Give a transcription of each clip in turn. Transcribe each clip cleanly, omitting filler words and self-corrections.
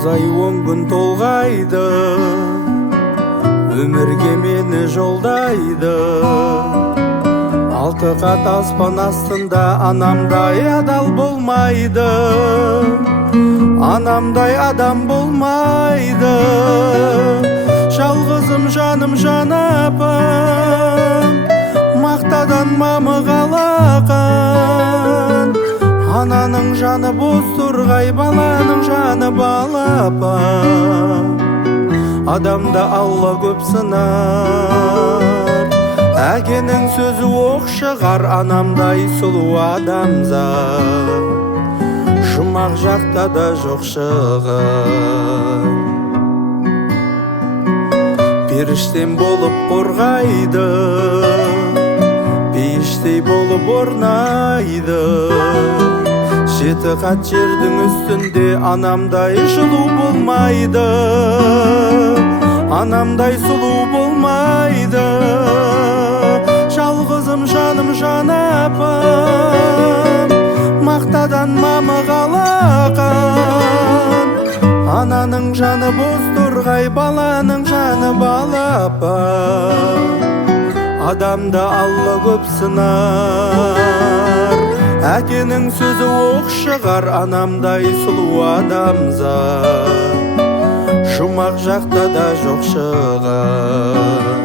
9 ай 10 күн толғайды, өмірге мені жолдайды. 6 қат аспан астында анамдай адал болмайды, анамдай адам болмайды. Жалғызым жаным жанапым, мақтадан мамық алақан. Ананың жаны боз тұрғай, баланың жаны балапан. Адамда Алла көп сынар, әкенің сөзі оқ шығар. Анамдай сұлу адамзат жұмақ жақта да жоқ шығар. Періштем болып қорғайды, пейіштей болып орнайды. 7 қат жердің үстінде анамдай жылу болмайды, анамдай сұлу болмайды. Жалғызым жаным жанапым, мақтадан мамық алақан. Ананың жаны боз тұрғай, баланың жаны балапан. Адамда Алла көп сынар, әкенің сөзі оқ шығар. Анамдай сұлу адамзат жұмақ жақта да жоқ шығар.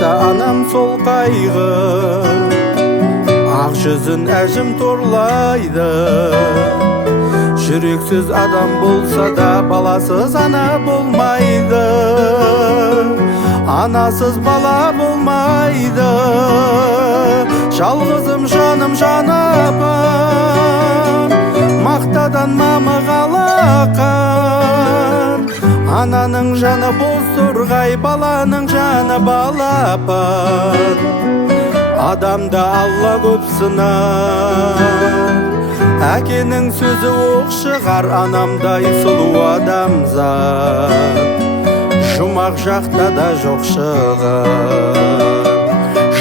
Анам сол қайғы, ақ жүзін әжім торлайды. Жүрексіз адам болса да баласыз ана болмайды, анасыз бала болмайды. Жалғызым жаным жанапым, мақтадан мамық алақан. Ананың жаны боз тұрғай, баланың жаны балапан. Адамда Алла көп сынар, әкенің сөзі оқ шығар. Анамдай сұлу адамзат жұмақ жақта да жоқ шығар.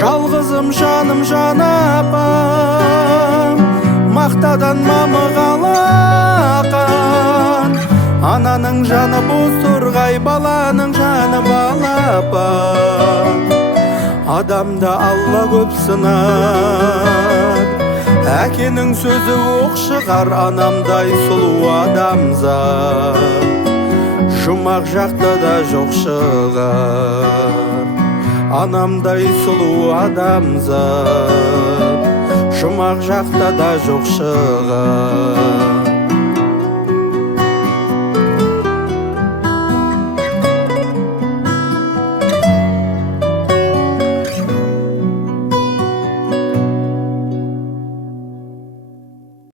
Жалғызым жаным жанапым, мақтадан мамық алақан. Ананың жаны боз тұрғай, баланың жаны балапан. Адамда Алла көп сынар, әкенің сөзі оқ шығар. Анамдай сұлу адамзат жұмақ жақта да жоқ шығар. Анамдай сұлу адамзат жұмақ жақта да жоқ шығар.